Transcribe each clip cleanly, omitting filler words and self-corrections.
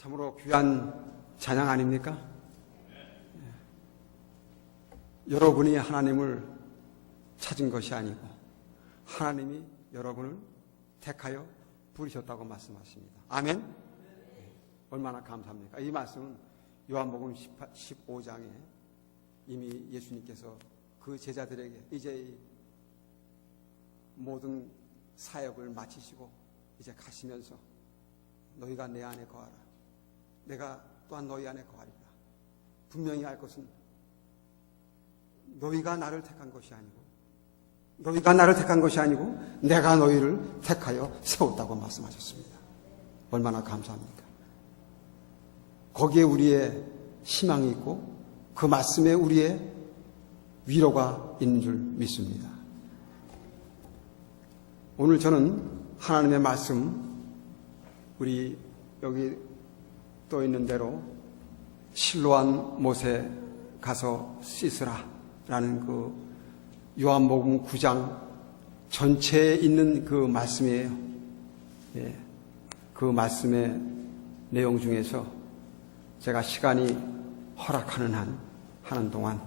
참으로 귀한 찬양 아닙니까? 여러분이 하나님을 찾은 것이 아니고 하나님이 여러분을 택하여 부르셨다고 말씀하십니다. 아멘? 얼마나 감사합니까? 이 말씀은 요한복음 15장에 이미 예수님께서 그 제자들에게 이제 이 모든 사역을 마치시고 이제 가시면서 너희가 내 안에 거하라. 내가 또한 너희 안에 거하리라. 분명히 알 것은 너희가 나를 택한 것이 아니고 내가 너희를 택하여 세웠다고 말씀하셨습니다. 얼마나 감사합니까? 거기에 우리의 희망이 있고 그 말씀에 우리의 위로가 있는 줄 믿습니다. 오늘 저는 하나님의 말씀, 우리 여기 떠 있는 대로 실로암 못에 가서 씻으라 라는 그 요한복음 9장 전체에 있는 그 말씀이에요. 예, 그 말씀의 내용 중에서 제가 시간이 허락하는 하는 동안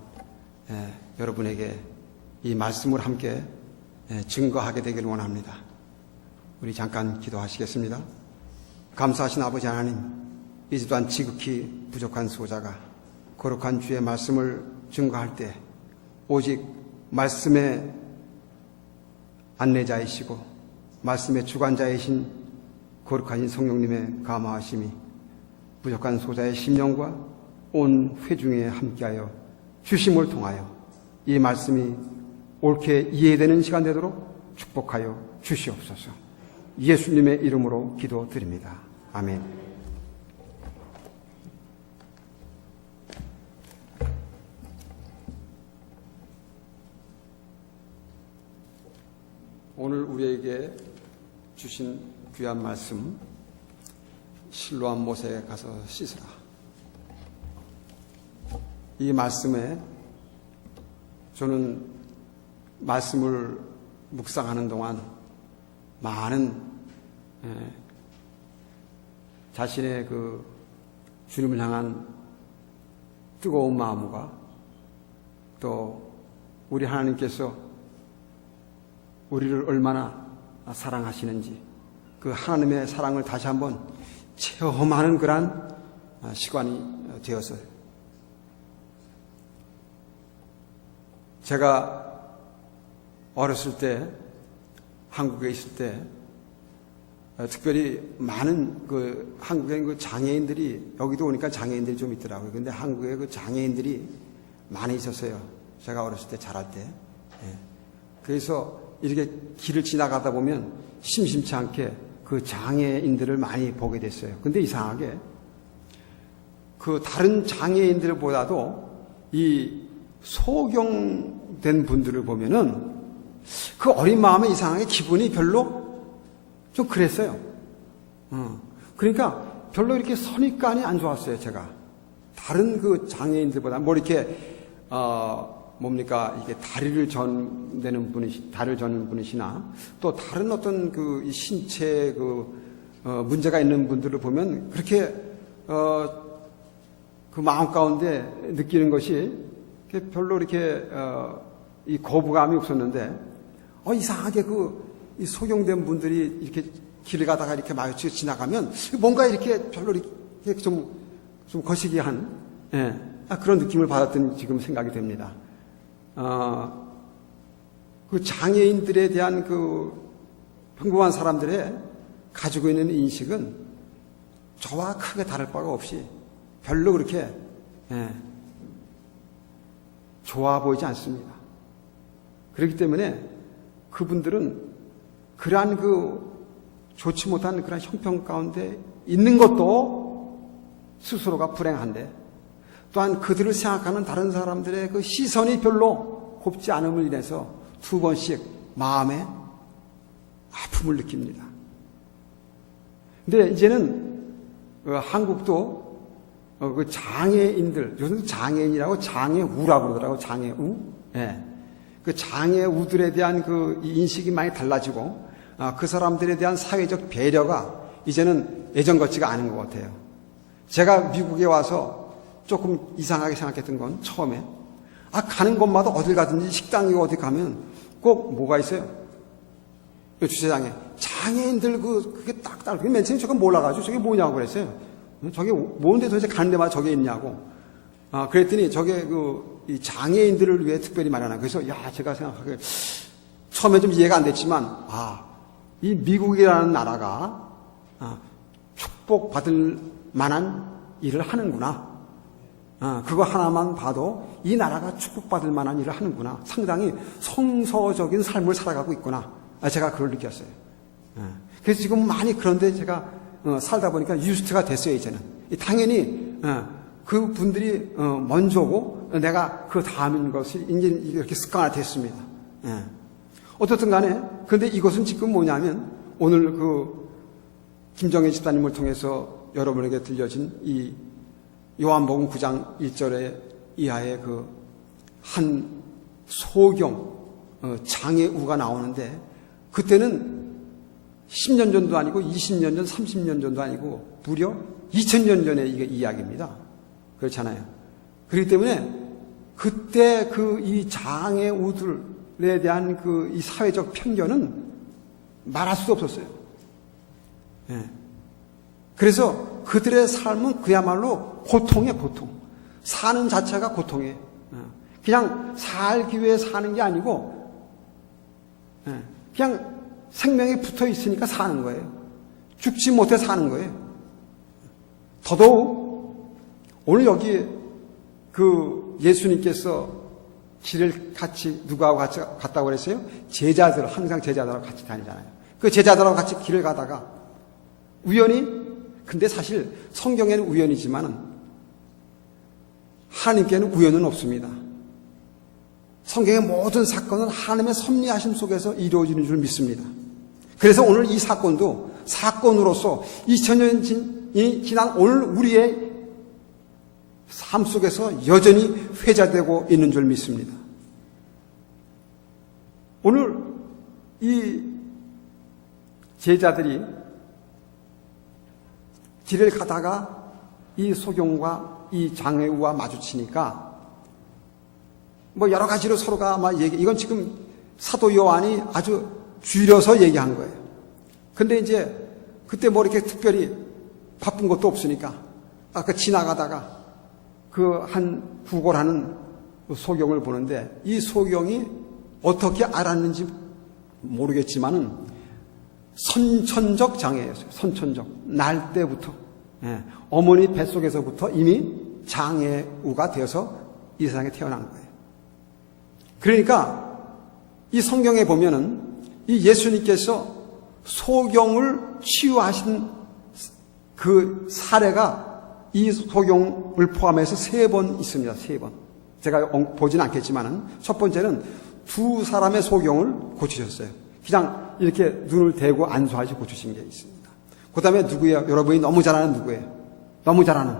여러분에게 이 말씀을 함께 증거하게 되기를 원합니다. 우리 잠깐 기도하시겠습니다. 감사하신 아버지 하나님, 이 또한 지극히 부족한 소자가 거룩한 주의 말씀을 증거할 때 오직 말씀의 안내자이시고 말씀의 주관자이신 거룩하신 성령님의 감화하심이 부족한 소자의 심령과 온 회중에 함께하여 주심을 통하여 이 말씀이 옳게 이해되는 시간 되도록 축복하여 주시옵소서. 예수님의 이름으로 기도드립니다. 아멘. 오늘 우리에게 주신 귀한 말씀, 실로암 못에 가서 씻으라. 이 말씀에 저는 말씀을 묵상하는 동안 많은 자신의 그 주님을 향한 뜨거운 마음과 또 우리 하나님께서 우리를 얼마나 사랑하시는지 그 하나님의 사랑을 다시 한번 체험하는 그러한 시간이 되었어요. 제가 어렸을 때 한국에 있을 때 특별히 많은 그 한국의 그 장애인들이 여기도 오니까 장애인들이 좀 있더라고요. 근데 한국에 그 장애인들이 많이 있었어요. 제가 어렸을 때 자랄 때. 그래서 이렇게 길을 지나가다 보면 심심치 않게 그 장애인들을 많이 보게 됐어요. 근데 이상하게 그 다른 장애인들보다도 이 소경된 분들을 보면은 그 어린 마음에 이상하게 기분이 별로 좀 그랬어요. 그러니까 별로 이렇게 선입관이 안 좋았어요, 제가. 다른 그 장애인들보다 뭐 이렇게 이게 다리를 저는 분이시나 또 다른 어떤 그 신체 문제가 있는 분들을 보면 그렇게 그 마음 가운데 느끼는 것이 별로 이렇게 이 거부감이 없었는데 이상하게 이 소경된 분들이 이렇게 길을 가다가 이렇게 마주쳐 지나가면 뭔가 이렇게 별로 이렇게 좀 거시기한 그런 느낌을 받았던 지금 생각이 됩니다. 그 장애인들에 대한 그 평범한 사람들의 가지고 있는 인식은 저와 크게 다를 바가 없이 별로 그렇게 좋아 보이지 않습니다. 그렇기 때문에 그분들은 그러한 좋지 못한 그런 형편 가운데 있는 것도 스스로가 불행한데 또한 그들을 생각하는 다른 사람들의 그 시선이 별로 곱지 않음을 인해서 두 번씩 마음에 아픔을 느낍니다. 근데 이제는 한국도 그 장애인들, 요즘 장애인이라고 장애우라고 그러더라고요. 장애우. 그 장애우들에 대한 그 인식이 많이 달라지고 그 사람들에 대한 사회적 배려가 이제는 예전 같지가 않은 것 같아요. 제가 미국에 와서 조금 이상하게 생각했던 건 처음에 가는 곳마다 어딜 가든지 식당이고 어디 가면 꼭 뭐가 있어요? 주차장에 장애인들 그게 딱딱 맨 처음에 저거 몰라가지고 저게 뭐냐고 그랬어요. 저게 뭔데 도대체 가는 데마다 저게 있냐고. 그랬더니 저게 이 장애인들을 위해 특별히 마련한. 그래서 제가 생각하기에 처음에 좀 이해가 안 됐지만 이 미국이라는 나라가 축복받을 만한 일을 하는구나. 그거 하나만 봐도 이 나라가 축복받을 만한 일을 하는구나. 상당히 성서적인 삶을 살아가고 있구나. 제가 그걸 느꼈어요. 그래서 지금 많이 그런데 제가 살다 보니까 유스트가 됐어요, 이제는. 당연히 그 분들이 먼저고 내가 그 다음인 것이 이제 이렇게 습관화 됐습니다. 어떻든 간에 근데 이것은 지금 뭐냐면 오늘 김정혜 집사님을 통해서 여러분에게 들려진 이 요한복음 9장 1절에 이하의 한 소경 장애우가 나오는데 그때는 10년 전도 아니고 20년 전, 30년 전도 아니고 무려 2000년 전의 이게 이야기입니다. 그렇잖아요. 그렇기 때문에 그때 이 장애우들에 대한 이 사회적 편견은 말할 수 없었어요. 그래서 그들의 삶은 그야말로 고통이에요, 고통. 사는 자체가 고통이에요. 그냥 살기 위해 사는 게 아니고 그냥 생명이 붙어 있으니까 사는 거예요. 죽지 못해 사는 거예요. 더더욱 오늘 여기 예수님께서 길을 같이 누구하고 같이 갔다고 그랬어요? 제자들, 항상 제자들하고 같이 다니잖아요. 그 제자들하고 같이 길을 가다가 우연히, 근데 사실 성경에는 우연이지만은 하나님께는 우연은 없습니다. 성경의 모든 사건은 하나님의 섭리하심 속에서 이루어지는 줄 믿습니다. 그래서 오늘 이 사건도 사건으로서 2000년이 지난 오늘 우리의 삶 속에서 여전히 회자되고 있는 줄 믿습니다. 오늘 이 제자들이 길을 가다가 이 소경과 이 장애우와 마주치니까 여러 가지로 서로가 이건 지금 사도 요한이 아주 줄여서 얘기한 거예요. 근데 이제 그때 이렇게 특별히 바쁜 것도 없으니까 지나가다가 한 구걸하는 소경을 보는데 이 소경이 어떻게 알았는지 모르겠지만은 선천적 장애였어요. 선천적. 날 때부터. 어머니 뱃속에서부터 이미 장애우가 되어서 이 세상에 태어난 거예요. 그러니까 이 성경에 보면은 이 예수님께서 소경을 치유하신 그 사례가 이 소경을 포함해서 3번 있습니다. 3번. 제가 보진 않겠지만은 첫 번째는 2 사람의 소경을 고치셨어요. 그냥 이렇게 눈을 대고 안수하시 고치신 게 있습니다. 그 다음에 누구예요? 여러분이 너무 잘 아는 누구예요? 너무 잘 아는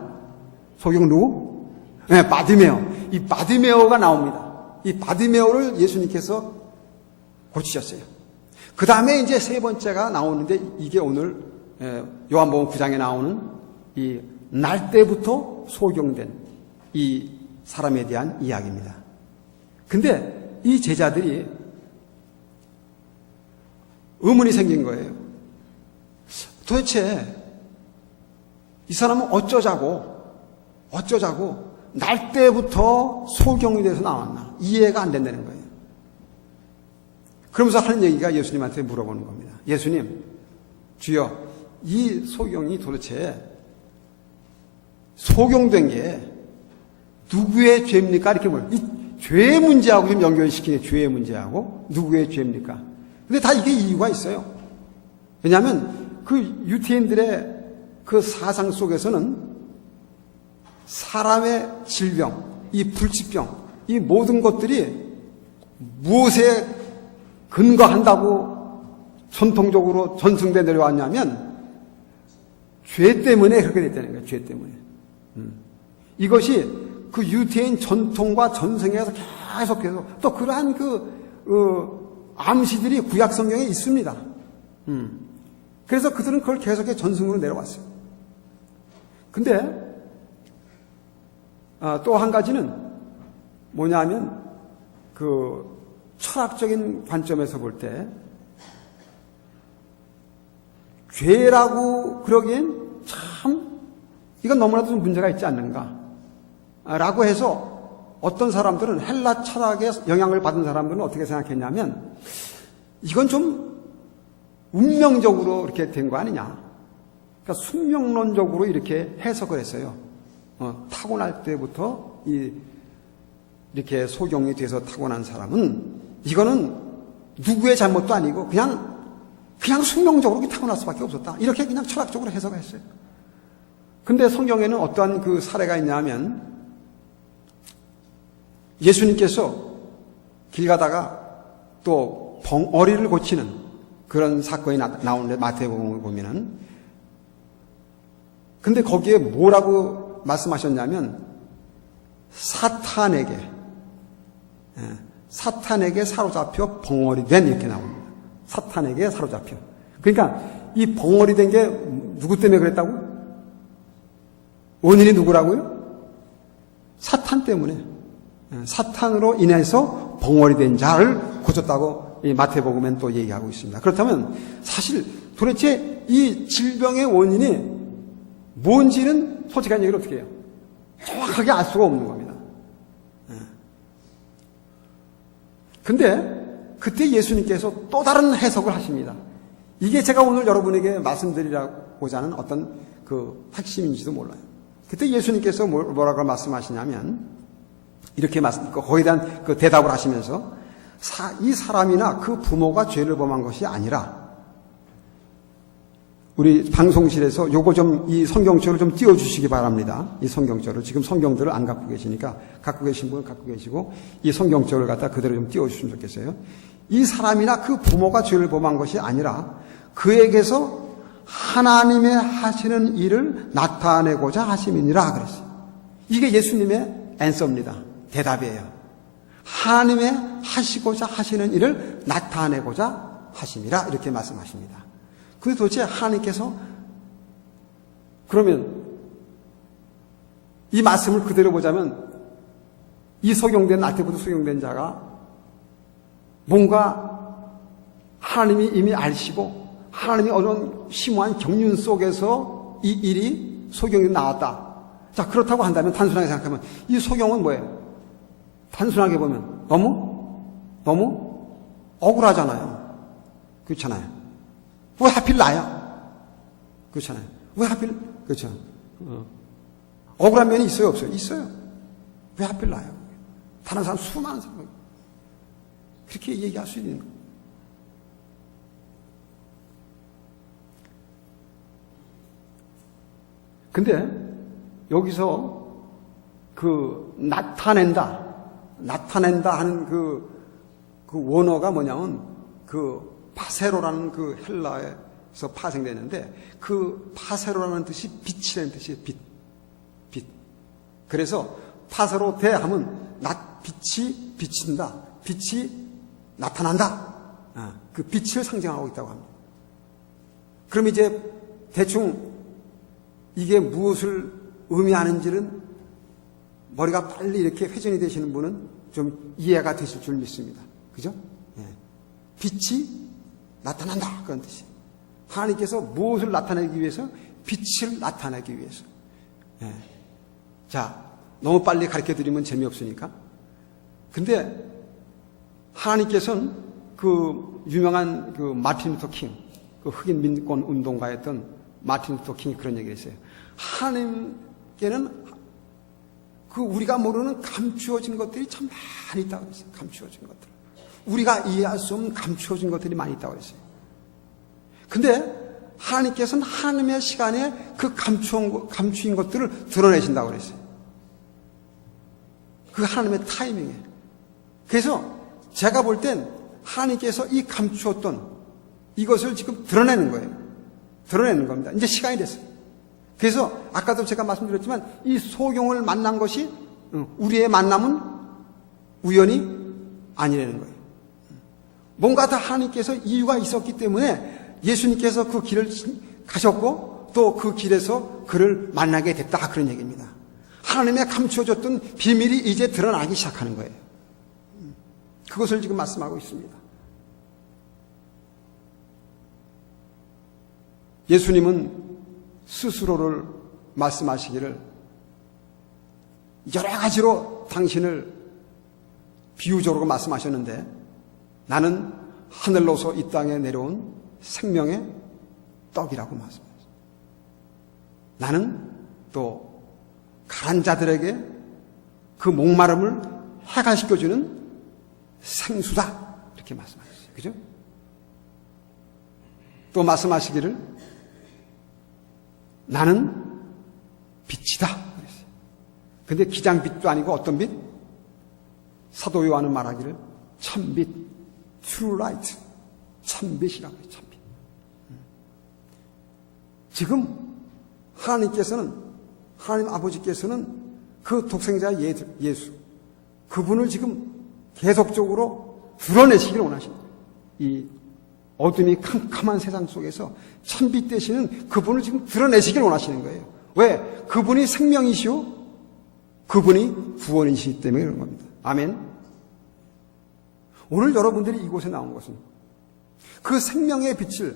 소경 누구? 네, 바디메오. 이 바디메오가 나옵니다. 이 바디메오를 예수님께서 고치셨어요. 그 다음에 이제 3번째가 나오는데 이게 오늘 요한복음 9장에 나오는 이 날 때부터 소경된 이 사람에 대한 이야기입니다. 근데 이 제자들이 의문이 생긴 거예요. 도대체 이 사람은 어쩌자고 날 때부터 소경이 돼서 나왔나 이해가 안 된다는 거예요. 그러면서 하는 얘기가 예수님한테 물어보는 겁니다. 예수님, 주여, 이 소경이 도대체 소경된 게 누구의 죄입니까? 이렇게 물어요. 이 죄의 문제하고 좀 연결시키는 죄의 문제하고 누구의 죄입니까? 근데 다 이게 이유가 있어요. 왜냐하면 그 유태인들의 그 사상 속에서는 사람의 질병, 이 불치병, 이 모든 것들이 무엇에 근거한다고 전통적으로 전승돼 내려왔냐면 죄 때문에 그렇게 됐다는 거예요. 죄 때문에. 이것이 그 유태인 전통과 전승에서 계속해서 또 그러한 암시들이 구약 성경에 있습니다. 그래서 그들은 그걸 계속해서 전승으로 내려왔어요. 근데 또 한 가지는 뭐냐면 그 철학적인 관점에서 볼 때 죄라고 그러기엔 참 이건 너무나도 좀 문제가 있지 않는가 라고 해서 어떤 사람들은 헬라 철학의 영향을 받은 사람들은 어떻게 생각했냐면 이건 좀 운명적으로 이렇게 된 거 아니냐. 그러니까 숙명론적으로 이렇게 해석을 했어요. 타고날 때부터 이렇게 소경이 돼서 타고난 사람은 이거는 누구의 잘못도 아니고 그냥 숙명적으로 타고날 수밖에 없었다. 이렇게 그냥 철학적으로 해석을 했어요. 근데 성경에는 어떠한 그 사례가 있냐면 예수님께서 길 가다가 또 벙어리를 고치는 그런 사건이 나오는데 마태복음을 보면은 근데 거기에 뭐라고 말씀하셨냐면 사탄에게 사로잡혀 벙어리 된 이렇게 나옵니다. 사탄에게 사로잡혀. 그러니까 이 벙어리 된 게 누구 때문에 그랬다고? 원인이 누구라고요? 사탄 때문에. 사탄으로 인해서 벙어리 된 자를 고쳤다고 이 마태복음엔 또 얘기하고 있습니다. 그렇다면 사실 도대체 이 질병의 원인이 뭔지는 솔직한 얘기를 어떻게 해요? 정확하게 알 수가 없는 겁니다. 근데 그때 예수님께서 또 다른 해석을 하십니다. 이게 제가 오늘 여러분에게 말씀드리고자 하는 어떤 그 핵심인지도 몰라요. 그때 예수님께서 뭐라고 말씀하시냐면 이렇게 거기에 대한 그 대답을 하시면서 이 사람이나 그 부모가 죄를 범한 것이 아니라 우리 방송실에서 요거 좀 이 성경절을 좀 띄워주시기 바랍니다. 이 성경절을 지금 성경들을 안 갖고 계시니까 갖고 계신 분은 갖고 계시고 이 성경절을 갖다 그대로 좀 띄워주시면 좋겠어요. 이 사람이나 그 부모가 죄를 범한 것이 아니라 그에게서 하나님의 하시는 일을 나타내고자 하심이니라 그랬어요. 이게 예수님의 앤서입니다. 대답이에요. 하나님의 하시고자 하시는 일을 나타내고자 하심이라 이렇게 말씀하십니다. 근데 도대체 하나님께서 그러면 이 말씀을 그대로 보자면 이 소경된 나태부터 소경된 자가 뭔가 하나님이 이미 아시고 하나님이 어느 심오한 경륜 속에서 이 일이 소경이 나왔다. 자, 그렇다고 한다면 단순하게 생각하면 이 소경은 뭐예요? 단순하게 보면 너무 억울하잖아요. 그렇잖아요. 왜 하필 나야? 그렇잖아요. 왜 하필, 그렇죠. 억울한 면이 있어요, 없어요? 있어요. 왜 하필 나요? 다른 사람, 수많은 사람. 그렇게 얘기할 수 있는 거예요. 근데, 여기서, 나타낸다 하는 그 원어가 뭐냐면, 파세로라는 그 헬라에서 파생되는데 그 파세로라는 뜻이 빛이라는 뜻이에요. 빛. 그래서 파세로 대하면 빛이 비친다. 빛이 나타난다. 그 빛을 상징하고 있다고 합니다. 그럼 이제 대충 이게 무엇을 의미하는지는 머리가 빨리 이렇게 회전이 되시는 분은 좀 이해가 되실 줄 믿습니다. 그죠? 빛이 나타난다. 그런 뜻이에요. 하나님께서 무엇을 나타내기 위해서? 빛을 나타내기 위해서. 자, 너무 빨리 가르쳐 드리면 재미없으니까. 근데 하나님께서는 그 유명한 그 마틴 루터 킹, 그 흑인 민권 운동가였던 마틴 루터 킹이 그런 얘기를 했어요. 하나님께는 그 우리가 모르는 감추어진 것들이 참 많이 있다고 그랬어요. 감추어진 것들. 우리가 이해할 수 없는 감추어진 것들이 많이 있다고 그랬어요. 근데 하나님께서는 하나님의 시간에 그 감추인 것들을 드러내신다고 그랬어요. 그 하나님의 타이밍에. 그래서 제가 볼 땐 하나님께서 이 감추었던 이것을 지금 드러내는 거예요. 드러내는 겁니다. 이제 시간이 됐어요. 그래서 아까도 제가 말씀드렸지만 이 소경을 만난 것이 우리의 만남은 우연이 아니라는 거예요. 뭔가 다 하나님께서 이유가 있었기 때문에 예수님께서 그 길을 가셨고 또 그 길에서 그를 만나게 됐다, 그런 얘기입니다. 하나님의 감추어졌던 비밀이 이제 드러나기 시작하는 거예요. 그것을 지금 말씀하고 있습니다. 예수님은 스스로를 말씀하시기를 여러 가지로 당신을 비유적으로 말씀하셨는데, 나는 하늘로서 이 땅에 내려온 생명의 떡이라고 말씀하셨어요. 나는 또 가난 자들에게 그 목마름을 해갈시켜주는 생수다, 이렇게 말씀하셨어요. 그죠? 또 말씀하시기를 나는 빛이다 그랬어요. 근데 기장빛도 아니고 어떤 빛? 사도 요한은 말하기를 참빛, true light, 참빛이라고 해요. 참빛. 지금 하나님 아버지께서는 그 독생자 예수, 그분을 지금 계속적으로 드러내시기를 원하십니다. 이 어둠이 캄캄한 세상 속에서 참빛 되시는 그분을 지금 드러내시길 원하시는 거예요. 왜? 그분이 생명이시오, 그분이 구원이시기 때문에 그런 겁니다. 아멘. 오늘 여러분들이 이곳에 나온 것은 그 생명의 빛을,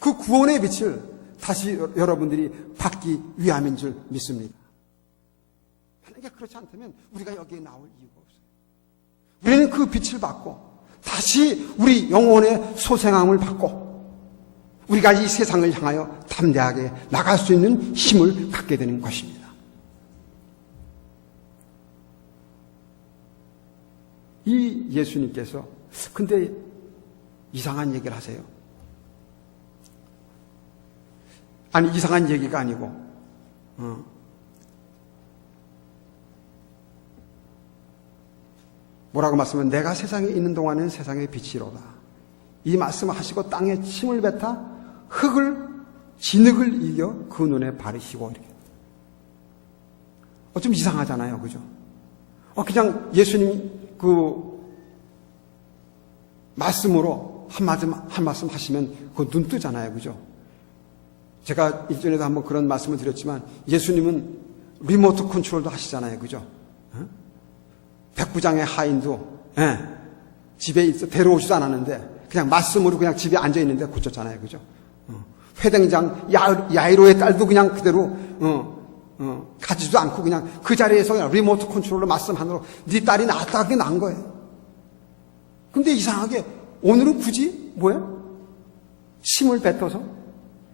그 구원의 빛을 다시 여러분들이 받기 위함인 줄 믿습니다. 만약에 그렇지 않다면 우리가 여기에 나올 이유가 없어요. 우리는 그 빛을 받고 다시 우리 영혼의 소생함을 받고 우리가 이 세상을 향하여 담대하게 나갈 수 있는 힘을 갖게 되는 것입니다. 이 예수님께서 근데 이상한 얘기를 하세요. 아니, 이상한 얘기가 아니고 뭐라고 말씀하면 내가 세상에 있는 동안은 세상의 빛이로다. 이 말씀을 하시고 땅에 침을 뱉어 흙을 진흙을 이겨 그 눈에 바르시고 이렇게. 좀 이상하잖아요, 그죠? 그냥 예수님 그 말씀으로 한 말씀 하시면 그 눈 뜨잖아요, 그죠? 제가 일전에도 한번 그런 말씀을 드렸지만 예수님은 리모트 컨트롤도 하시잖아요, 그죠? 백부장의 하인도 집에 데려오지도 않았는데 그냥 말씀으로 그냥 집에 앉아 있는데 고쳤잖아요, 그죠? 회당장 야이로의 딸도 그냥 그대로 가지도 않고 그냥 그 자리에서 그냥 리모트 컨트롤로 말씀 하나로 네 딸이 낳았다, 그게 난 거예요. 근데 이상하게 오늘은 굳이 뭐야? 침을 뱉어서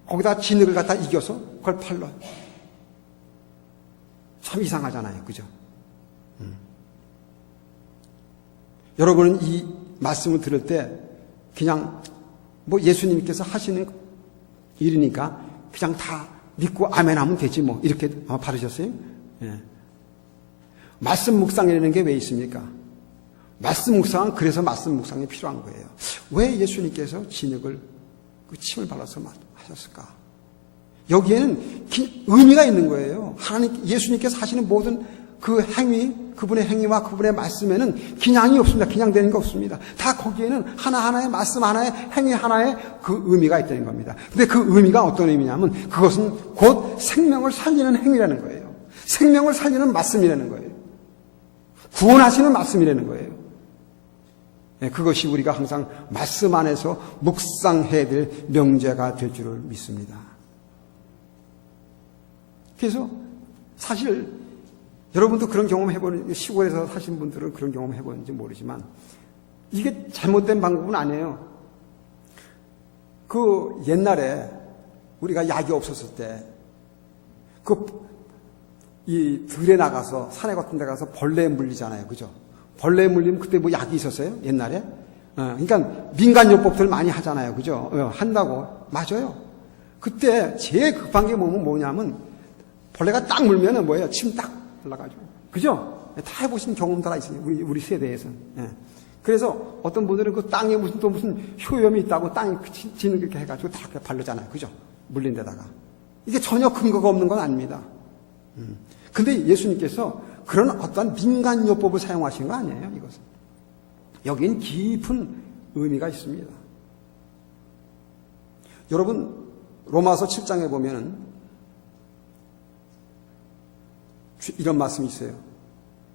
거기다 진흙을 갖다 이겨서 그걸 팔러요. 참 이상하잖아요, 그죠? 여러분은 이 말씀을 들을 때 그냥 뭐 예수님께서 하시는 일이니까 그냥 다 믿고 아멘하면 되지 뭐 이렇게 아마 바르셨어요? 예. 말씀 묵상이라는 게 왜 있습니까? 말씀 묵상은 그래서 말씀 묵상이 필요한 거예요. 왜 예수님께서 진흙을 그 침을 발라서 하셨을까? 여기에는 의미가 있는 거예요. 예수님께서 하시는 모든 그 행위, 그분의 행위와 그분의 말씀에는 기냥이 없습니다. 기냥되는 게 없습니다. 다 거기에는 하나하나의 말씀 하나의 행위 하나의 그 의미가 있다는 겁니다. 근데 그 의미가 어떤 의미냐면 그것은 곧 생명을 살리는 행위라는 거예요. 생명을 살리는 말씀이라는 거예요. 구원하시는 말씀이라는 거예요. 네, 그것이 우리가 항상 말씀 안에서 묵상해야 될 명제가 될 줄을 믿습니다. 그래서 사실 여러분도 그런 경험 해보는, 시골에서 사신 분들은 그런 경험 해보는지 모르지만 이게 잘못된 방법은 아니에요. 그 옛날에 우리가 약이 없었을 때 이 들에 나가서 산에 같은 데 가서 벌레에 물리잖아요, 그죠? 벌레에 물리면 그때 뭐 약이 있었어요, 옛날에? 그러니까 민간요법들 많이 하잖아요, 그죠? 한다고. 맞아요. 그때 제일 급한 게 뭐냐면 벌레가 딱 물면은 뭐예요? 침 딱 올라가지고. 그죠? 다 해보신 경험 다 있어요, 우리 세대에서는. 그래서 어떤 분들은 그 땅에 무슨 효염이 있다고 땅에 지는 그렇게 해가지고 다 바르잖아요, 그죠? 물린 데다가. 이게 전혀 근거가 없는 건 아닙니다. 근데 예수님께서 그런 어떤 민간요법을 사용하신 거 아니에요, 이것은. 여긴 깊은 의미가 있습니다. 여러분, 로마서 7장에 보면은 이런 말씀이 있어요.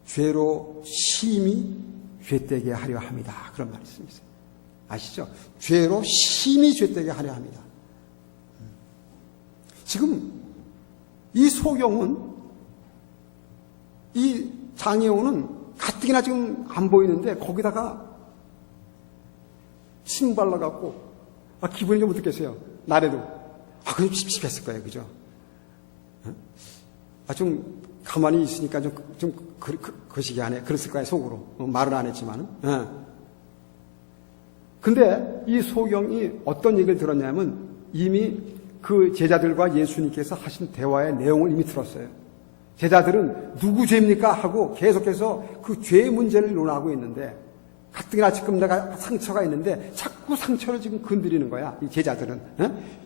죄로 심히 죄되게 하려 합니다. 그런 말씀이 있어요. 아시죠? 죄로 심히 죄되게 하려 합니다. 지금 이 소경은, 이 장애우는 가뜩이나 지금 안 보이는데 거기다가 침 발라갖고 기분이 좀 어떻겠어요? 나래도 그럼 찝찝했을 거예요, 그죠? 좀 가만히 있으니까 좀 거시기 안 해. 그랬을 거예요, 속으로. 말은 안 했지만은. 근데 이 소경이 어떤 얘기를 들었냐면 이미 그 제자들과 예수님께서 하신 대화의 내용을 이미 들었어요. 제자들은 누구 죄입니까? 하고 계속해서 그 죄의 문제를 논하고 있는데 가뜩이나 지금 내가 상처가 있는데 자꾸 상처를 지금 건드리는 거야, 이 제자들은.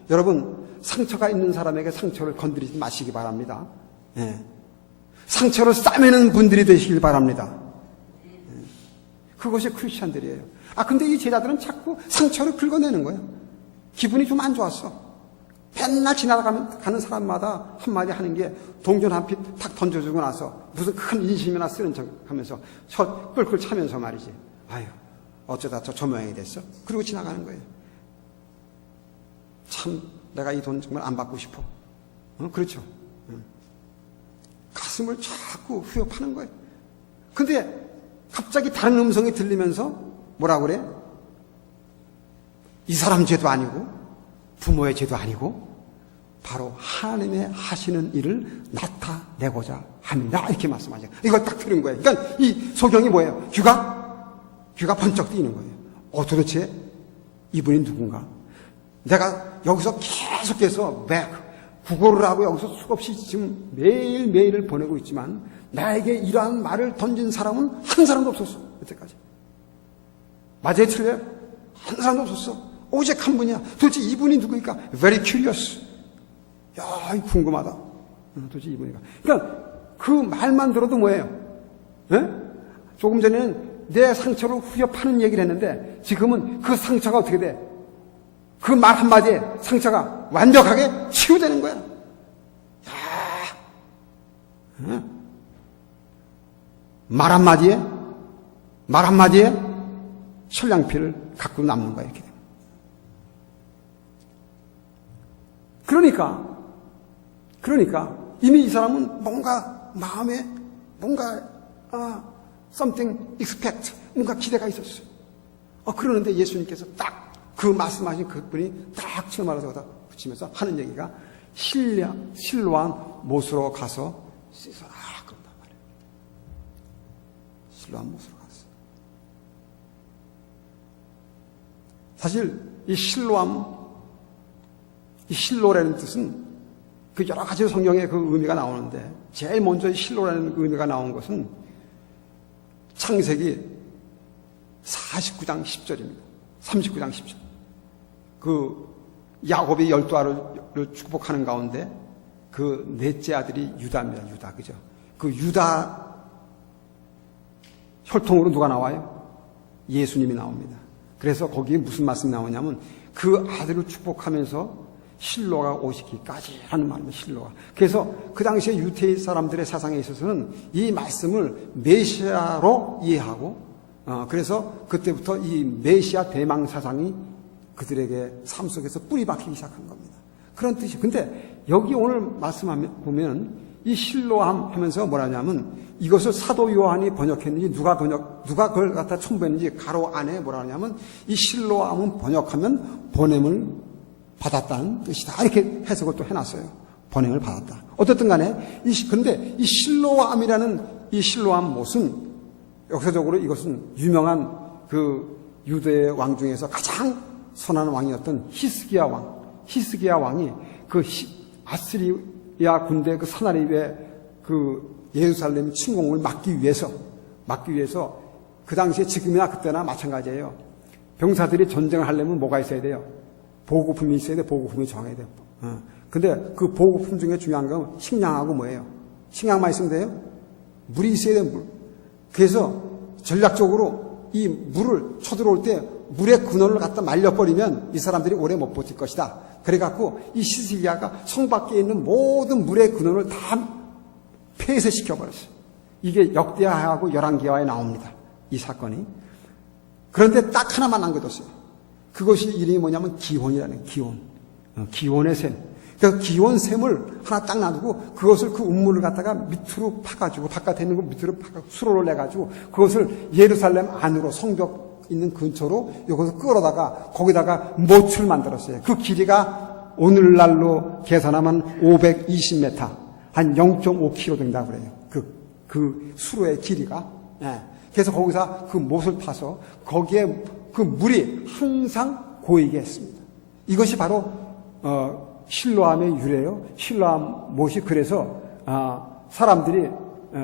여러분, 상처가 있는 사람에게 상처를 건드리지 마시기 바랍니다. 상처를 싸매는 분들이 되시길 바랍니다. 그것이 크리스찬들이에요. 근데 이 제자들은 자꾸 상처를 긁어내는 거예요. 기분이 좀 안 좋았어. 맨날 지나가는 사람마다 한마디 하는 게 동전 한 피 탁 던져주고 나서 무슨 큰 인심이나 쓰는 척 하면서 끌끌 차면서 말이지. 아유, 어쩌다 저 모양이 됐어? 그리고 지나가는 거예요. 참, 내가 이 돈 정말 안 받고 싶어. 그렇죠. 가슴을 자꾸 후벼파는 거예요. 근데 갑자기 다른 음성이 들리면서 뭐라 그래? 이 사람 죄도 아니고 부모의 죄도 아니고 바로 하나님의 하시는 일을 나타내고자 합니다. 이렇게 말씀하죠. 이걸 딱 들은 거예요. 그러니까 이 소경이 뭐예요? 귀가 번쩍 뜨이는 거예요. 도대체 이분이 누군가? 내가 여기서 계속해서 구걸을 하고 여기서 수없이 지금 매일매일을 보내고 있지만 나에게 이러한 말을 던진 사람은 한 사람도 없었어. 여태까지. 맞아요, 틀려요? 한 사람도 없었어. 오직 한 분이야. 도대체 이분이 누구일까? Very curious. 야, 궁금하다. 도대체 이분이가. 그러니까 그 말만 들어도 뭐예요? 조금 전에는 내 상처를 후벼파는 얘기를 했는데 지금은 그 상처가 어떻게 돼? 그 말 한마디에 상처가 완벽하게 치유되는 거야. 말 한마디에 천량피를 갖고 남는 거야, 이렇게. 그러니까 이미 이 사람은 뭔가 마음에 something expect, 뭔가 기대가 있었어요. 그러는데 예수님께서 딱 그 말씀하신 그분이 딱 치어 말아서 거기다 붙이면서 하는 얘기가 실로암 못으로 가서 씻어라, 그런단 말이에요. 실로암 못으로 가서. 사실 이 실로라는 뜻은 그 여러 가지 성경에 그 의미가 나오는데 제일 먼저 이 실로라는 의미가 나온 것은 창세기 49장 10절입니다. 39장 10절. 그 야곱이 12아들을 축복하는 가운데 그 넷째 아들이 유다입니다. 유다. 그죠? 그 유다 혈통으로 누가 나와요? 예수님이 나옵니다. 그래서 거기에 무슨 말씀이 나오냐면 그 아들을 축복하면서 실로가 오시기까지 하는 말입니다. 실로가. 그래서 그 당시에 유대 사람들의 사상에 있어서는 이 말씀을 메시아로 이해하고 그래서 그때부터 이 메시아 대망 사상이 그들에게 삶 속에서 뿌리 박히기 시작한 겁니다. 그런 뜻이에요. 근데 여기 오늘 말씀하면 보면 이 실로암 하면서 뭐라냐면 이것을 사도 요한이 번역했는지 누가 그걸 갖다 첨부했는지 가로 안에 뭐라 하냐면 이 실로암은 번역하면 보냄을 받았다는 뜻이다. 이렇게 해석을 또 해놨어요. 번냄을 받았다. 어쨌든 간에 근데 이 실로암이라는 이 실로암 못은 역사적으로 이것은 유명한 그 유대의 왕 중에서 가장 선한 왕이었던 히스기야 왕이 그 아스리아 군대 그 사나립의 그 예루살렘 침공을 막기 위해서 그 당시에 지금이나 그때나 마찬가지예요. 병사들이 전쟁을 하려면 뭐가 있어야 돼요? 보급품이 있어야 돼. 보급품이 정해야 돼요. 근데 그 보급품 중에 중요한 건 식량하고 뭐예요? 식량만 있으면 돼요? 물이 있어야 돼요, 물. 그래서 전략적으로 이 물을 쳐들어올 때 물의 근원을 갖다 말려버리면 이 사람들이 오래 못 버틸 것이다. 그래갖고 이 시스기야가 성 밖에 있는 모든 물의 근원을 다 폐쇄시켜버렸어요. 이게 역대하고 열왕기하에 나옵니다. 이 사건이. 그런데 딱 하나만 남겨뒀어요. 그것이 이름이 뭐냐면 기혼이라는 기혼. 기혼의 샘. 그 기혼샘을 하나 딱 놔두고 그것을 그 운물을 갖다가 밑으로 파가지고 바깥에 있는 거 밑으로 파가 수로를 내가지고 그것을 예루살렘 안으로 성벽 있는 근처로 이것을 끌어다가 거기다가 못을 만들었어요. 그 길이가 오늘날로 계산하면 520m, 한 0.5km 된다고 그래요. 그 수로의 길이가. 예. 그래서 거기서 그 못을 파서 거기에 그 물이 항상 고이게 했습니다. 이것이 바로 실로암의 유래요. 실로암 못이 그래서 사람들이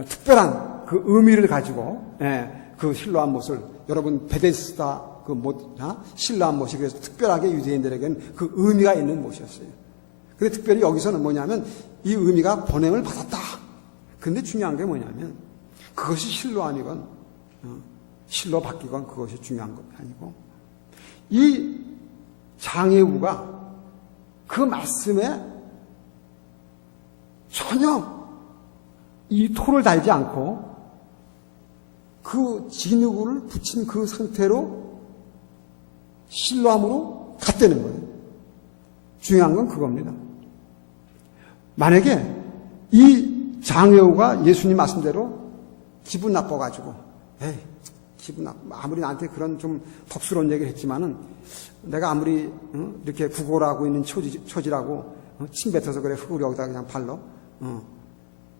특별한 그 의미를 가지고 그 실로암 못을 여러분 베데스다 그 못이나 실로암 못이 그래서 특별하게 유대인들에게는 그 의미가 있는 못이었어요. 근데 특별히 여기서는 뭐냐면 이 의미가 번영을 받았다. 근데 중요한 게 뭐냐면 그것이 실로암이건 실로 바뀌건 그것이 중요한 것이 아니고 이 장애우가 그 말씀에 전혀 이 토를 달지 않고 그 진흙을 붙인 그 상태로 실로암으로 갔다는 거예요. 중요한 건 그겁니다. 만약에 이 장애우가 예수님 말씀대로 기분 나빠가지고 기분 나빠 아무리 나한테 그런 좀 덥스러운 얘기를 했지만은 내가 아무리 이렇게 구걸하고 있는 처지라고 침 뱉어서 그래 흙을 여기다 그냥 발로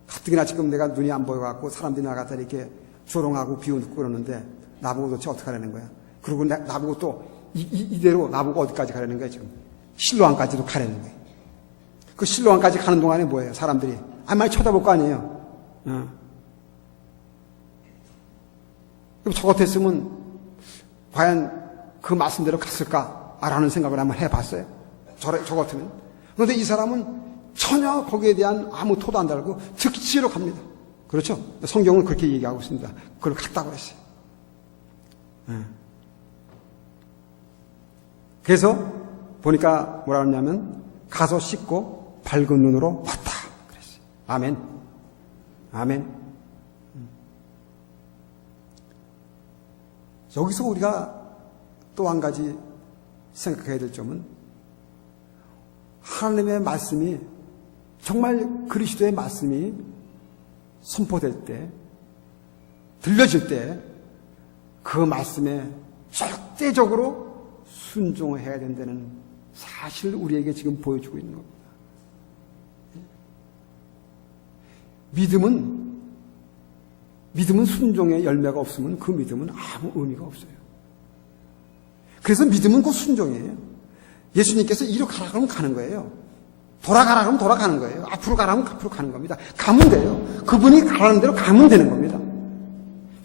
가뜩이나 지금 내가 눈이 안 보여갖고 사람들이 나 갖다 이렇게 조롱하고 비웃고 그러는데 나보고 도대체 어떻게 하려는 거야. 그리고 나보고 또 이대로 나보고 어디까지 가려는 거야 지금. 실로암까지도 가려는 거야. 그 실로암까지 가는 동안에 뭐예요 사람들이 많이 쳐다볼 거 아니에요. 그럼 저 같았으면 과연 그 말씀대로 갔을까라는 생각을 한번 해봤어요. 저 같으면. 그런데 이 사람은 전혀 거기에 대한 아무 토도 안 달고 즉시로 갑니다. 그렇죠? 성경은 그렇게 얘기하고 있습니다. 그걸 갔다고 했어요. 그래서 보니까 뭐라 그러냐면 가서 씻고 밝은 눈으로 왔다 그랬어요. 아멘. 아멘. 여기서 우리가 또 한 가지 생각해야 될 점은 하나님의 말씀이 정말 그리스도의 말씀이 선포될 때 들려질 때 그 말씀에 절대적으로 순종해야 된다는 사실을 우리에게 지금 보여주고 있는 겁니다. 믿음은 순종의 열매가 없으면 그 믿음은 아무 의미가 없어요. 그래서 믿음은 곧 순종이에요. 예수님께서 이리로 가라 그러면 가는 거예요. 돌아가라 그러면 돌아가는 거예요. 앞으로 가라 하면 앞으로 가는 겁니다. 가면 돼요. 그분이 가라는 대로 가면 되는 겁니다.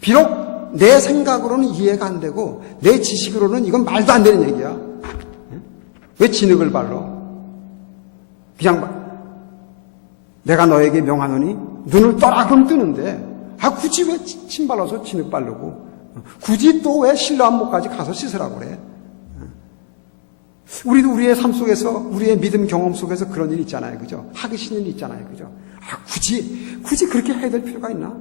비록 내 생각으로는 이해가 안 되고 내 지식으로는 이건 말도 안 되는 얘기야. 왜 진흙을 발로? 그냥 내가 너에게 명하노니 눈을 떠라 그러면 뜨는데 굳이 왜 침 발라서 진흙 바르고 굳이 또 왜 실로암 못까지 가서 씻으라고 그래? 우리도 우리의 삶 속에서 우리의 믿음 경험 속에서 그런 일이 있잖아요. 그죠? 하기 싫은 일이 있잖아요. 그죠? 굳이 그렇게 해야 될 필요가 있나?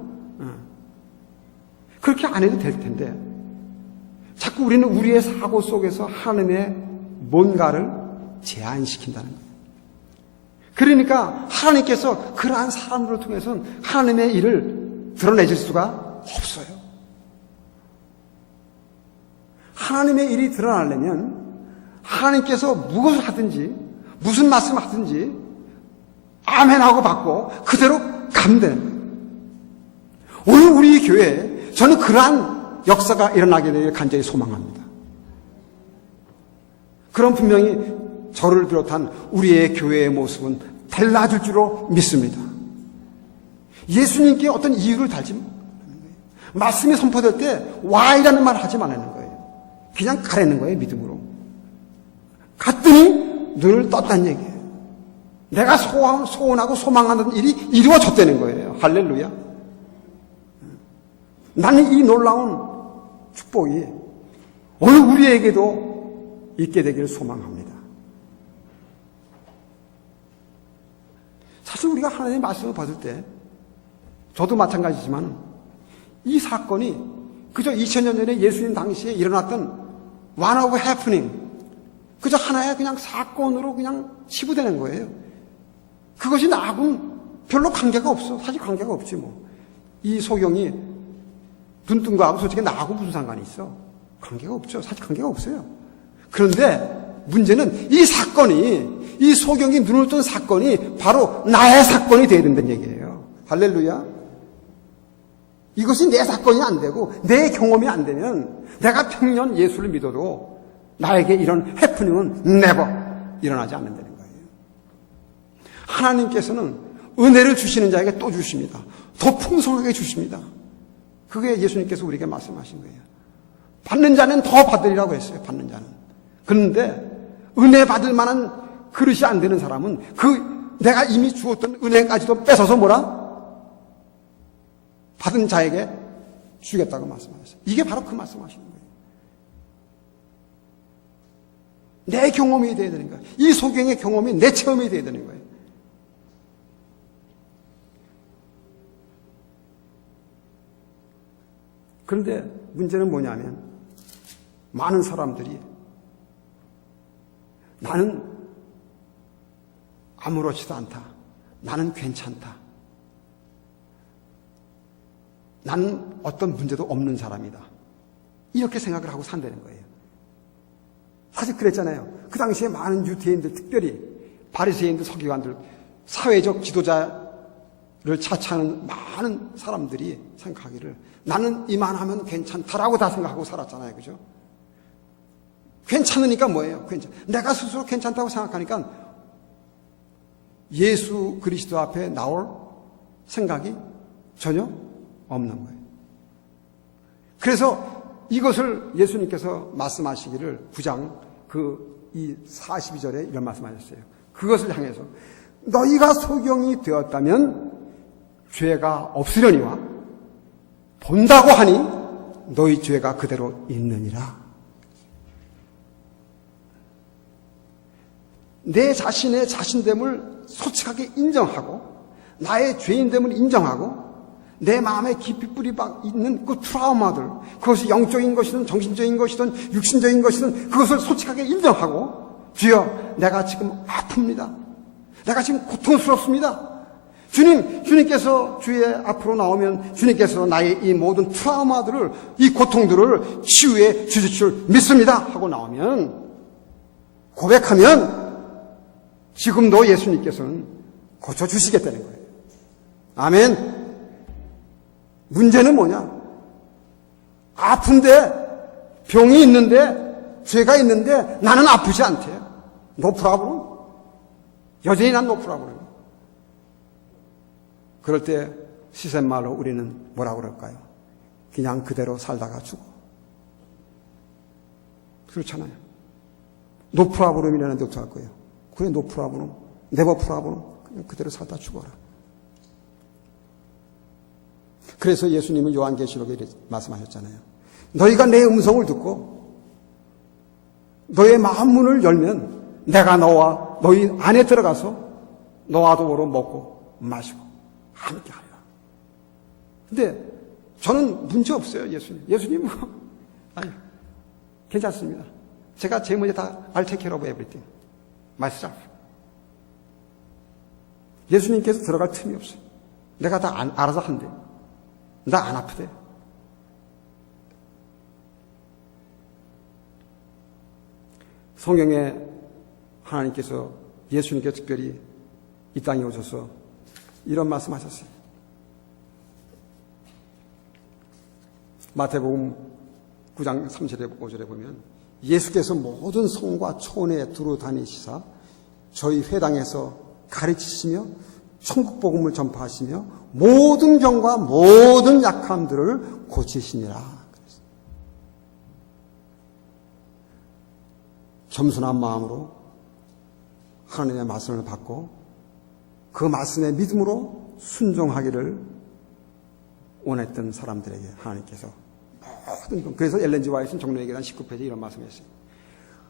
그렇게 안 해도 될 텐데 자꾸 우리는 우리의 사고 속에서 하나님의 뭔가를 제한시킨다는 거예요. 그러니까 하나님께서 그러한 사람들을 통해서는 하나님의 일을 드러내실 수가 없어요. 하나님의 일이 드러나려면 하나님께서 무엇을 하든지 무슨 말씀을 하든지 아멘하고 받고 그대로 가면 되는 거예요. 오늘 우리 교회에 저는 그러한 역사가 일어나게 되길 간절히 소망합니다. 그럼 분명히 저를 비롯한 우리의 교회의 모습은 달라질 줄로 믿습니다. 예수님께 어떤 이유를 달지 말라는 거예요. 말씀이 선포될 때 와이라는 말을 하지 말라는 거예요. 그냥 가라는 거예요. 믿음으로. 갔더니 눈을 떴다는 얘기예요. 내가 소원하고 소망하는 일이 이루어졌다는 거예요. 할렐루야. 나는 이 놀라운 축복이 오늘 우리에게도 있게 되기를 소망합니다. 사실 우리가 하나님의 말씀을 받을 때 저도 마찬가지지만 이 사건이 그저 2000년 전에 예수님 당시에 일어났던 one of happening, 그저 하나의 그냥 사건으로 그냥 치부되는 거예요. 그것이 나하고는 별로 관계가 없어. 사실 관계가 없지 뭐. 이 소경이 눈 뜬 거하고 솔직히 나하고 무슨 상관이 있어? 관계가 없죠. 사실 관계가 없어요. 그런데 문제는 이 사건이, 이 소경이 눈을 뜬 사건이 바로 나의 사건이 되어야 된다는 얘기예요. 할렐루야. 이것이 내 사건이 안 되고 내 경험이 안 되면 내가 평년 예수를 믿어도 나에게 이런 해프닝은 never 일어나지 않는다는 거예요. 하나님께서는 은혜를 주시는 자에게 또 주십니다. 더 풍성하게 주십니다. 그게 예수님께서 우리에게 말씀하신 거예요. 받는 자는 더 받으리라고 했어요. 받는 자는. 그런데 은혜 받을 만한 그릇이 안 되는 사람은 내가 이미 주었던 은혜까지도 뺏어서 뭐라? 받은 자에게 주겠다고 말씀하셨어요. 이게 바로 그 말씀하시는 거예요. 내 경험이 되어야 되는 거예요. 이 소경의 경험이 내 체험이 되어야 되는 거예요. 그런데 문제는 뭐냐면 많은 사람들이 나는 아무렇지도 않다. 나는 괜찮다. 나는 어떤 문제도 없는 사람이다. 이렇게 생각을 하고 산다는 거예요. 사실 그랬잖아요. 그 당시에 많은 유대인들, 특별히 바리새인들, 서기관들, 사회적 지도자를 차치하는 많은 사람들이 생각하기를 나는 이만하면 괜찮다라고 다 생각하고 살았잖아요. 그죠? 괜찮으니까 뭐예요? 내가 스스로 괜찮다고 생각하니까 예수 그리스도 앞에 나올 생각이 전혀 없는 거예요. 그래서 이것을 예수님께서 말씀하시기를 9장 이 42절에 이런 말씀하셨어요. 그것을 향해서 너희가 소경이 되었다면 죄가 없으려니와 본다고 하니 너희 죄가 그대로 있느니라. 내 자신의 자신됨을 솔직하게 인정하고 나의 죄인됨을 인정하고 내 마음에 깊이 뿌리 있는 그 트라우마들, 그것이 영적인 것이든 정신적인 것이든 육신적인 것이든 그것을 솔직하게 인정하고 주여 내가 지금 아픕니다. 내가 지금 고통스럽습니다. 주님께서 주의 앞으로 나오면 주님께서 나의 이 모든 트라우마들을, 이 고통들을 치유해 주실 줄 믿습니다 하고 나오면, 고백하면 지금도 예수님께서는 고쳐주시겠다는 거예요. 아멘. 문제는 뭐냐? 아픈데, 병이 있는데, 죄가 있는데 나는 아프지 않대요. No problem. 여전히 난 no problem. 그럴 때 시샘말로 우리는 뭐라고 그럴까요? 그냥 그대로 살다가 죽어. 그렇잖아요. No problem이라는데 어떡할 거예요? 그래, no problem, never problem. 그냥 그대로 살다 죽어라. 그래서 예수님은 요한계시록에 말씀하셨잖아요. 너희가 내 음성을 듣고 너의 마음 문을 열면 내가 너와 너희 안에 들어가서 너와 더불어 먹고 마시고 함께 하리라. 근데 저는 문제 없어요. 예수님 아니, 괜찮습니다. 제가 제 문제 다 I'll take care of everything myself. 예수님께서 들어갈 틈이 없어요. 내가 다 알아서 한대. 나 안 아프대. 성경에 하나님께서, 예수님께서 특별히 이 땅에 오셔서 이런 말씀하셨어요. 마태복음 9장 3절에 5절에 보면 예수께서 모든 성과 촌에 두루 다니시사 저희 회당에서 가르치시며 천국 복음을 전파하시며 모든 병과 모든 약함들을 고치시니라. 겸손한 마음으로 하나님의 말씀을 받고 그 말씀의 믿음으로 순종하기를 원했던 사람들에게 하나님께서 모든 것. 그래서 엘렌 G 화이트는 종로에 계단 19페이지에 이런 말씀을 했어요.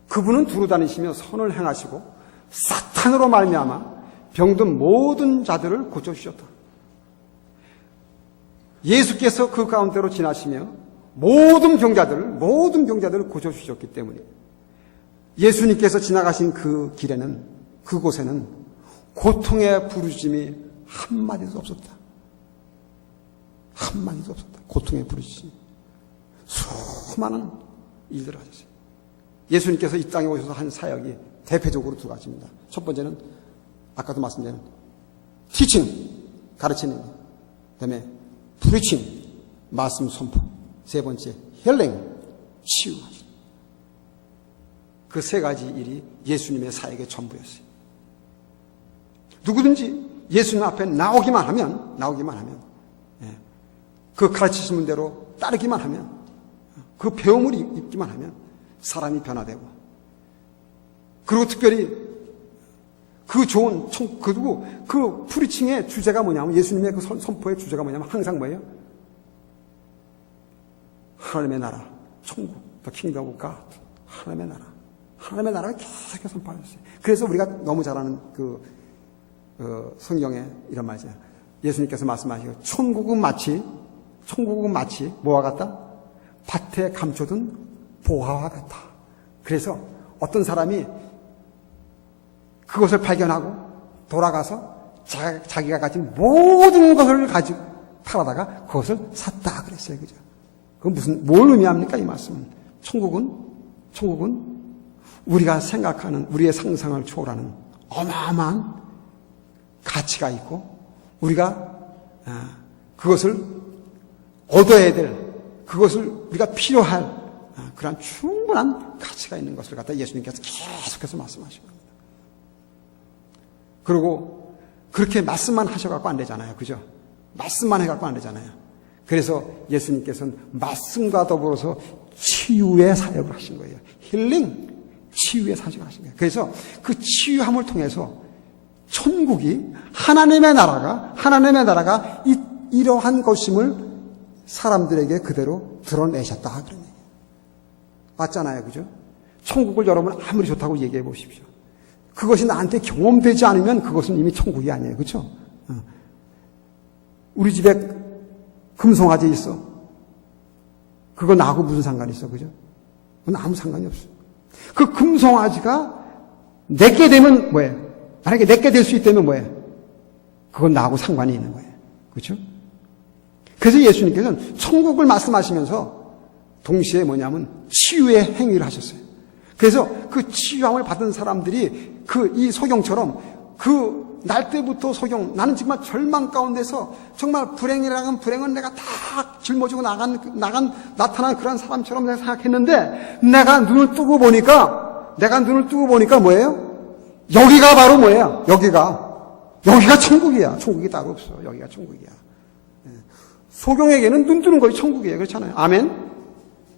그분은 두루 다니시며 선을 행하시고 사탄으로 말미암아 병든 모든 자들을 고쳐주셨다. 예수께서 그 가운데로 지나시며 모든 병자들을 고쳐주셨기 때문에 예수님께서 지나가신 그 길에는, 그곳에는 고통의 부르짖음이 한마디도 없었다. 한마디도 없었다. 고통의 부르짖음이. 수많은 일들을 하셨어요. 예수님께서 이 땅에 오셔서 한 사역이 대표적으로 두 가지입니다. 첫 번째는 아까도 말씀드린 티칭, 가르치는 것. 그 다음에 프리칭, 말씀 선포. 세 번째, 힐링, 치유하시는. 그 세 가지 일이 예수님의 사역의 전부였어요. 누구든지 예수님 앞에 나오기만 하면, 그 가르치시는 대로 따르기만 하면, 그 배움을 입기만 하면 사람이 변화되고, 그리고 특별히 그리고 그 프리칭의 주제가 뭐냐면, 예수님의 그 선포의 주제가 뭐냐면 항상 뭐예요? 하나님의 나라, 천국, the kingdom of God, 하나님의 나라를 계속 선포하셨어요. 그래서 우리가 너무 잘 아는 성경에 이런 말이죠. 예수님께서 말씀하시고, 천국은 마치 뭐와 같다? 밭에 감춰둔 보화와 같다. 그래서 어떤 사람이 그것을 발견하고 돌아가서 자기가 가진 모든 것을 가지고 팔아다가 그것을 샀다 그랬어요. 그죠? 그건 뭘 의미합니까? 이 말씀은. 천국은 우리가 생각하는, 우리의 상상을 초월하는 어마어마한 가치가 있고, 우리가 그것을 얻어야 될, 그것을 우리가 필요할 그런 충분한 가치가 있는 것을 갖다 예수님께서 계속해서 말씀하시고, 그리고 그렇게 말씀만 하셔갖고 안 되잖아요. 그죠? 말씀만 해갖고 안 되잖아요. 그래서 예수님께서는 말씀과 더불어서 치유의 사역을 하신 거예요. 힐링, 치유의 사역을 하신 거예요. 그래서 그 치유함을 통해서 천국이, 하나님의 나라가 이러한 것임을 사람들에게 그대로 드러내셨다. 그런 얘기예요. 맞잖아요. 그죠? 천국을 여러분 아무리 좋다고 얘기해 보십시오. 그것이 나한테 경험되지 않으면 그것은 이미 천국이 아니에요. 그렇죠? 우리 집에 금송아지 있어. 그거 나하고 무슨 상관이 있어. 그죠? 그건 아무 상관이 없어. 그 금송아지가 내게 되면 뭐예요? 만약에 내게 될 수 있다면 뭐예요? 그건 나하고 상관이 있는 거예요. 그렇죠? 그래서 예수님께서는 천국을 말씀하시면서 동시에 뭐냐면 치유의 행위를 하셨어요. 그래서 그 치유함을 받은 사람들이 이 소경처럼 그 날 때부터 나는 정말 절망 가운데서 정말 불행이라는 불행은 내가 다 짊어지고 나타난 그런 사람처럼 내가 생각했는데, 내가 눈을 뜨고 보니까 뭐예요? 여기가 바로 뭐예요? 여기가 천국이야. 천국이 따로 없어. 여기가 천국이야. 소경에게는 눈 뜨는 것이 천국이에요. 그렇잖아요. 아멘?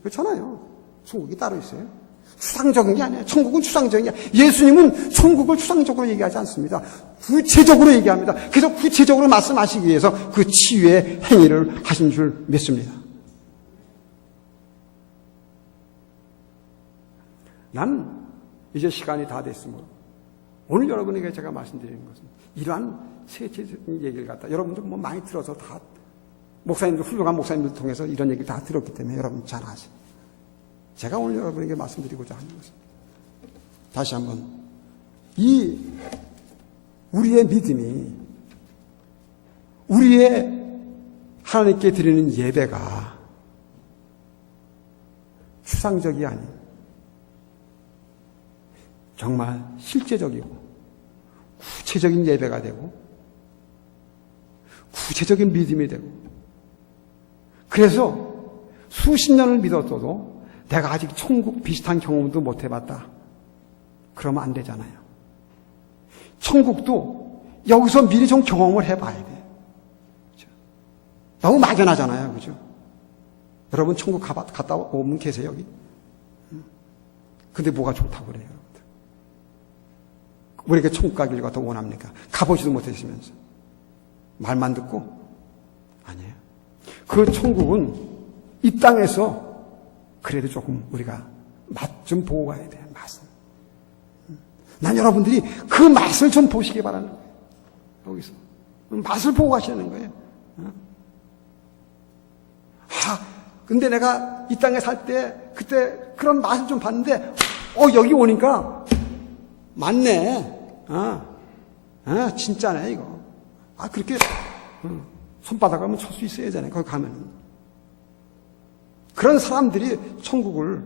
그렇잖아요. 천국이 따로 있어요. 추상적인 게 아니에요. 천국은 추상적인 게 아니에요. 예수님은 천국을 추상적으로 얘기하지 않습니다. 구체적으로 얘기합니다. 그래서 구체적으로 말씀하시기 위해서 그 치유의 행위를 하신 줄 믿습니다. 난 이제 시간이 다 됐으므로 오늘 여러분에게 제가 말씀드리는 것은 이러한 세계적인 얘기를 갖다 여러분들 뭐 많이 들어서 다 목사님들, 훌륭한 목사님들 통해서 이런 얘기를 다 들었기 때문에 여러분 잘 아세요. 제가 오늘 여러분에게 말씀드리고자 하는 것은 다시 한번 우리의 믿음이, 우리의 하나님께 드리는 예배가 추상적이 아닌 정말 실제적이고 구체적인 예배가 되고 구체적인 믿음이 되고, 그래서 수십 년을 믿었어도 내가 아직 천국 비슷한 경험도 못 해봤다. 그러면 안 되잖아요. 천국도 여기서 미리 좀 경험을 해봐야 돼. 그렇죠? 너무 막연하잖아요. 그죠? 여러분 천국 갔다 오면 계세요, 여기? 근데 뭐가 좋다고 그래요? 왜 이렇게 천국 가기를 갖다 원합니까? 가보지도 못했으면서. 말만 듣고? 아니에요. 그 천국은 이 땅에서 그래도 조금 우리가 맛 좀 보고 가야 돼. 맛은. 난 여러분들이 그 맛을 좀 보시기 바라는 거예요. 여기서 맛을 보고 가시는 거예요. 근데 내가 이 땅에 살 때 그때 그런 맛을 좀 봤는데 여기 오니까 맞네. 진짜네 이거. 그렇게 손바닥 하면 칠 수 있어야 되잖아요. 거기 가면은. 그런 사람들이 천국을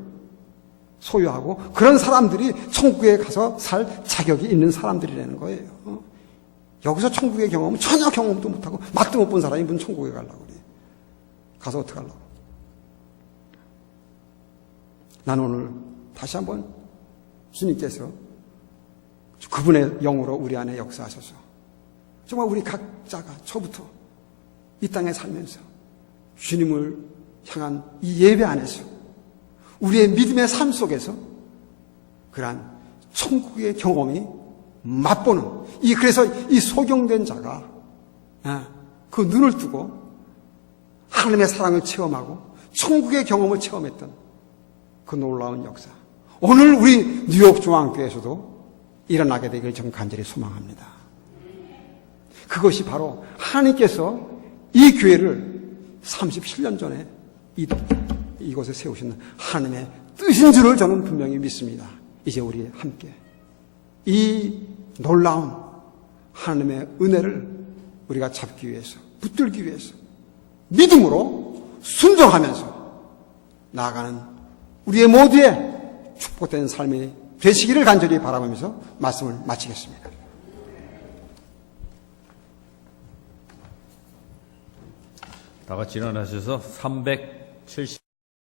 소유하고 그런 사람들이 천국에 가서 살 자격이 있는 사람들이라는 거예요. 여기서 천국의 경험은 전혀 경험도 못하고 맛도 못 본 사람이 무슨 천국에 가려고 그래. 가서 어떻게 하려고. 나는 오늘 다시 한번 주님께서 그분의 영으로 우리 안에 역사하셔서 정말 우리 각자가 저부터 이 땅에 살면서 주님을 향한 이 예배 안에서 우리의 믿음의 삶 속에서 그러한 천국의 경험이 맛보는 그래서 이 소경된 자가 그 눈을 뜨고 하나님의 사랑을 체험하고 천국의 경험을 체험했던 그 놀라운 역사. 오늘 우리 뉴욕 중앙교회에서도 일어나게 되길 좀 간절히 소망합니다. 그것이 바로 하나님께서 이 교회를 37년 전에 이곳에 세우신 하나님의 뜻인 줄을 저는 분명히 믿습니다. 이제 우리 함께 이 놀라운 하나님의 은혜를 우리가 잡기 위해서, 붙들기 위해서 믿음으로 순종하면서 나아가는 우리의 모두의 축복된 삶이 되시기를 간절히 바라보면서 말씀을 마치겠습니다. 다 같이 일어나셔서 370